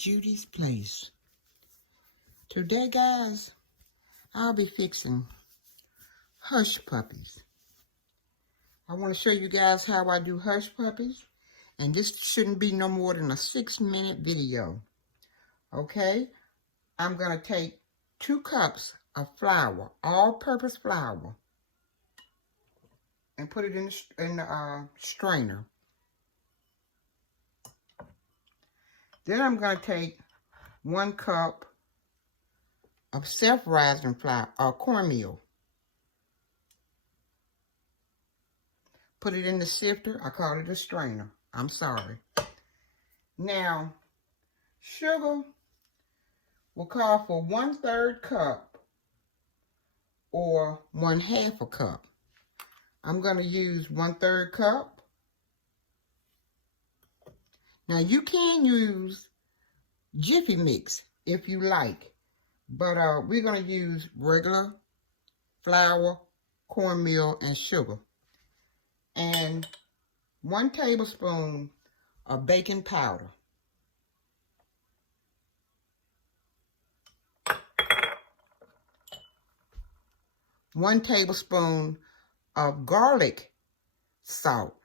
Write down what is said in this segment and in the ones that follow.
Judy's place. Today, guys, I'll be fixing hush puppies. I want to show you guys how I do hush puppies, and this shouldn't be no more than a 6-minute video. Okay, I'm going to take 2 cups of flour, all-purpose flour, and put it in the strainer. Then I'm going to take 1 cup of self-rising flour, cornmeal. Put it in the sifter. I call it a strainer. I'm sorry. Now, sugar will call for 1/3 cup or 1/2 a cup. I'm going to use 1/3 cup. Now, you can use Jiffy Mix if you like, but we're going to use regular flour, cornmeal, and sugar. And 1 tablespoon of baking powder. One tablespoon of garlic salt.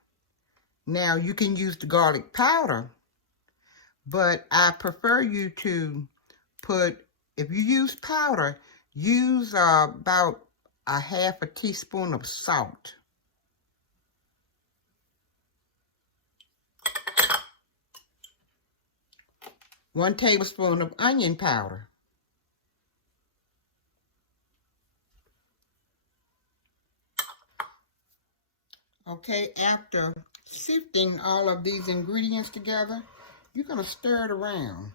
Now, you can use the garlic powder, but I prefer you to put, if you use powder, use about 1/2 teaspoon of salt. One tablespoon of onion powder. Okay, after sifting all of these ingredients together, you're going to stir it around.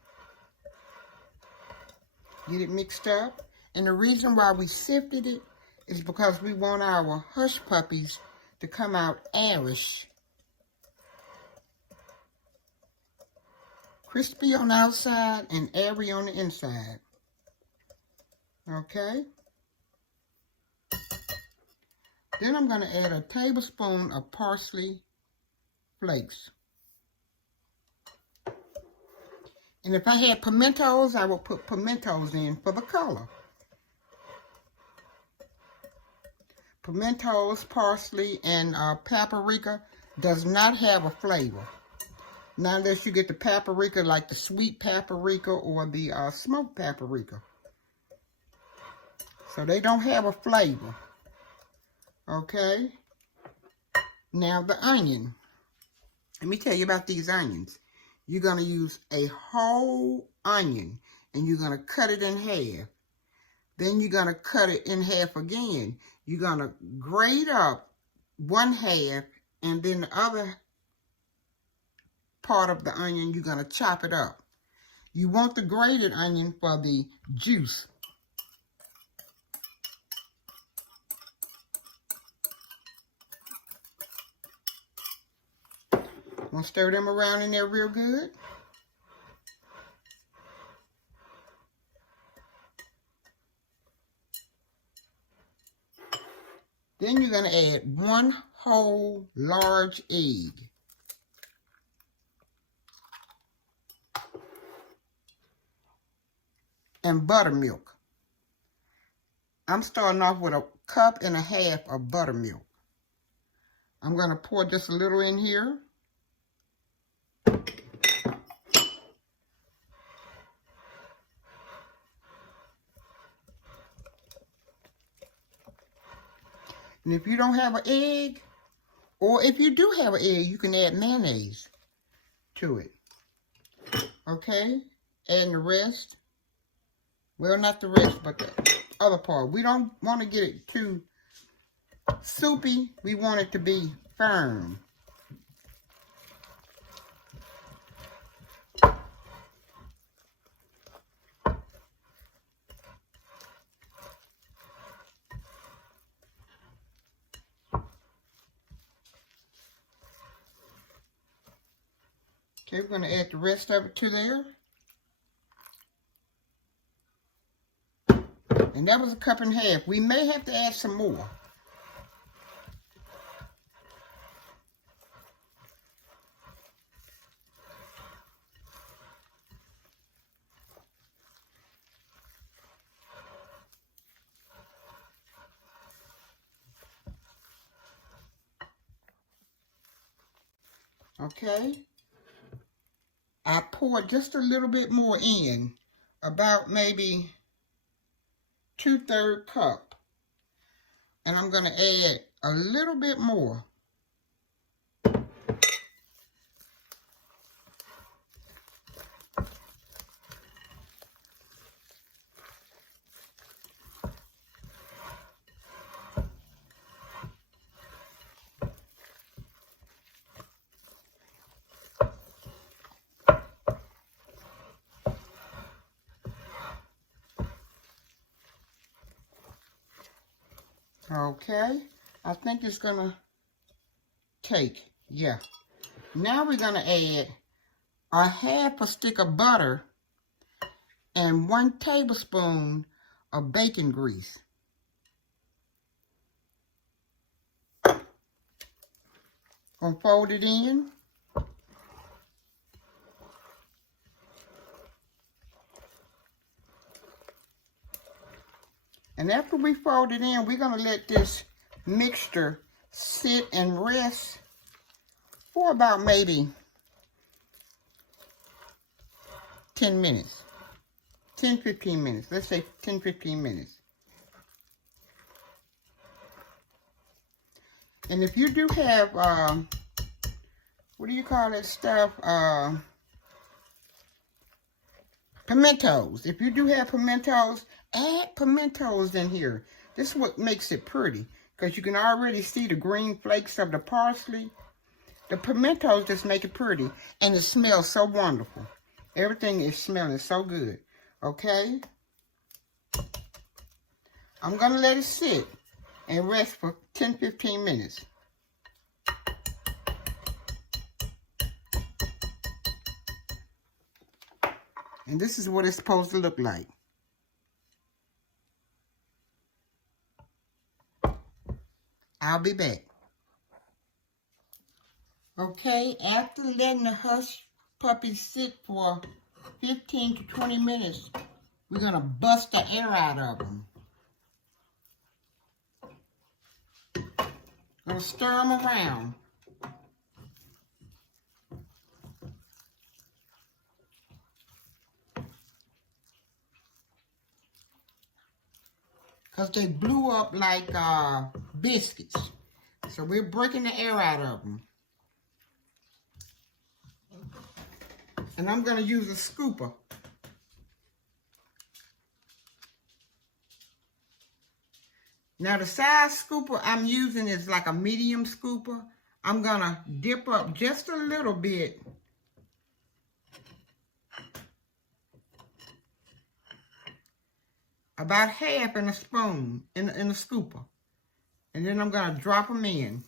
Get it mixed up. And the reason why we sifted it is because we want our hush puppies to come out airish. Crispy on the outside and airy on the inside. Okay? Then I'm going to add a tablespoon of parsley flakes. And if I had pimentos, I would put pimentos in for the color. Pimentos, parsley, and paprika does not have a flavor. Not unless you get the paprika, like the sweet paprika or the smoked paprika. So they don't have a flavor. Okay? Now the onion. Let me tell you about these onions. You're going to use a whole onion, and you're going to cut it in half. Then you're going to cut it in half again. You're going to grate up 1/2, and then the other part of the onion, you're going to chop it up. You want the grated onion for the juice. Want to stir them around in there real good. Then you're going to add 1 whole large egg. And buttermilk. I'm starting off with 1.5 cups of buttermilk. I'm going to pour just a little in here. And if you don't have an egg, or if you do have an egg, you can add mayonnaise to it. Okay? Add the rest. Well, not the rest, but the other part. We don't want to get it too soupy. We want it to be firm. Okay, we're going to add the rest of it to there. And that was 1.5 cups. We may have to add some more. Okay? I poured just a little bit more in, about maybe 2/3 cup. And I'm going to add a little bit more. Okay, I think it's gonna take, yeah. Now we're gonna add a half a stick of butter and 1 tablespoon of bacon grease. Gonna fold it in. And after we fold it in, we're gonna let this mixture sit and rest for about maybe 10 minutes. 10-15 minutes. Let's say 10-15 minutes. And if you do have, what do you call that stuff? Pimentos. If you do have pimentos, add pimentos in here. This is what makes it pretty, because you can already see the green flakes of the parsley. The pimentos just make it pretty, and it smells so wonderful. Everything is smelling so good. Okay? I'm going to let it sit and rest for 10-15 minutes. And this is what it's supposed to look like. I'll be back. Okay, after letting the hush puppies sit for 15 to 20 minutes, we're going to bust the air out of them. Going to stir them around. Because they blew up like biscuits. So we're breaking the air out of them. And I'm going to use a scooper. Now the size scooper I'm using is like a medium scooper. I'm going to dip up just a little bit. About half in a spoon, in a scooper. And then I'm going to drop them in.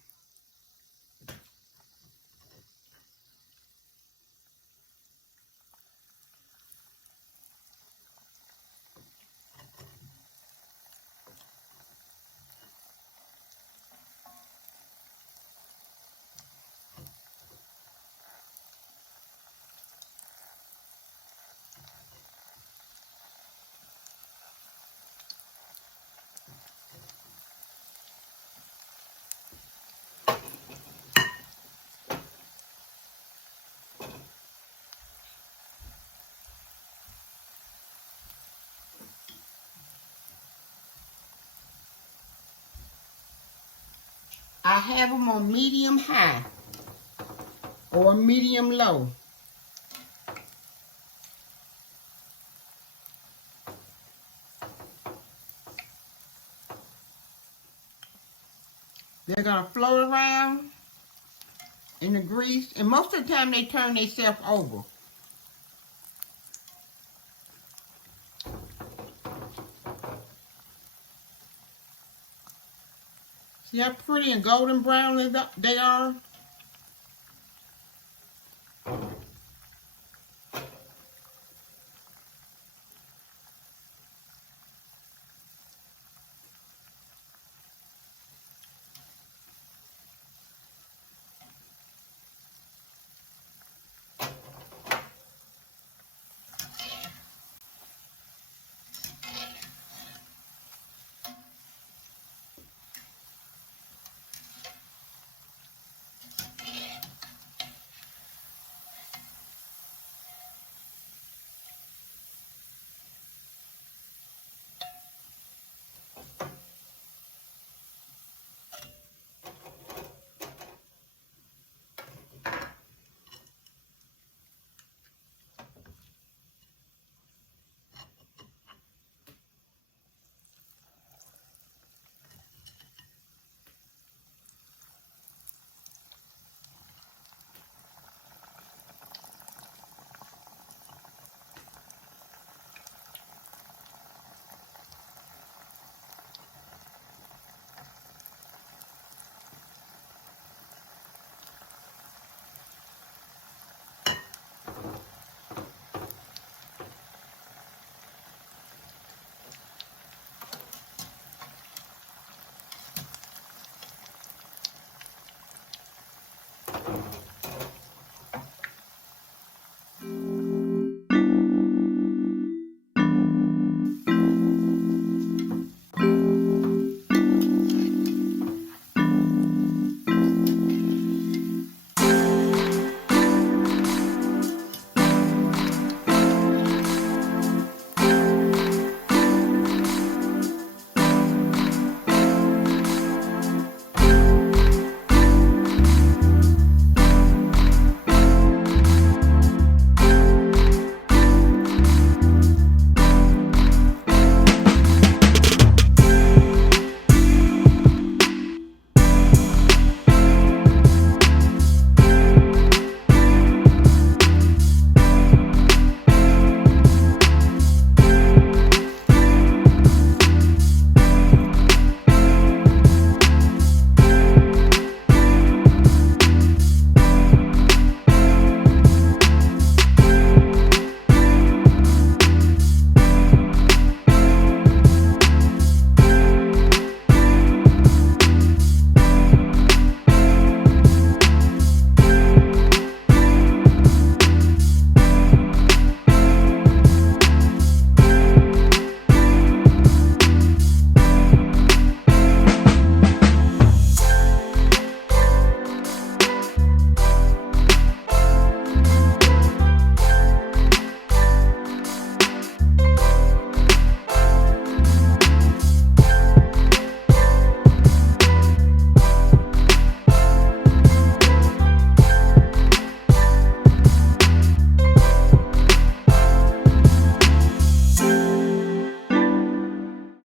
I have them on medium high or medium low. They're going to float around in the grease, and most of the time they turn themselves over. See how pretty and golden brown they are?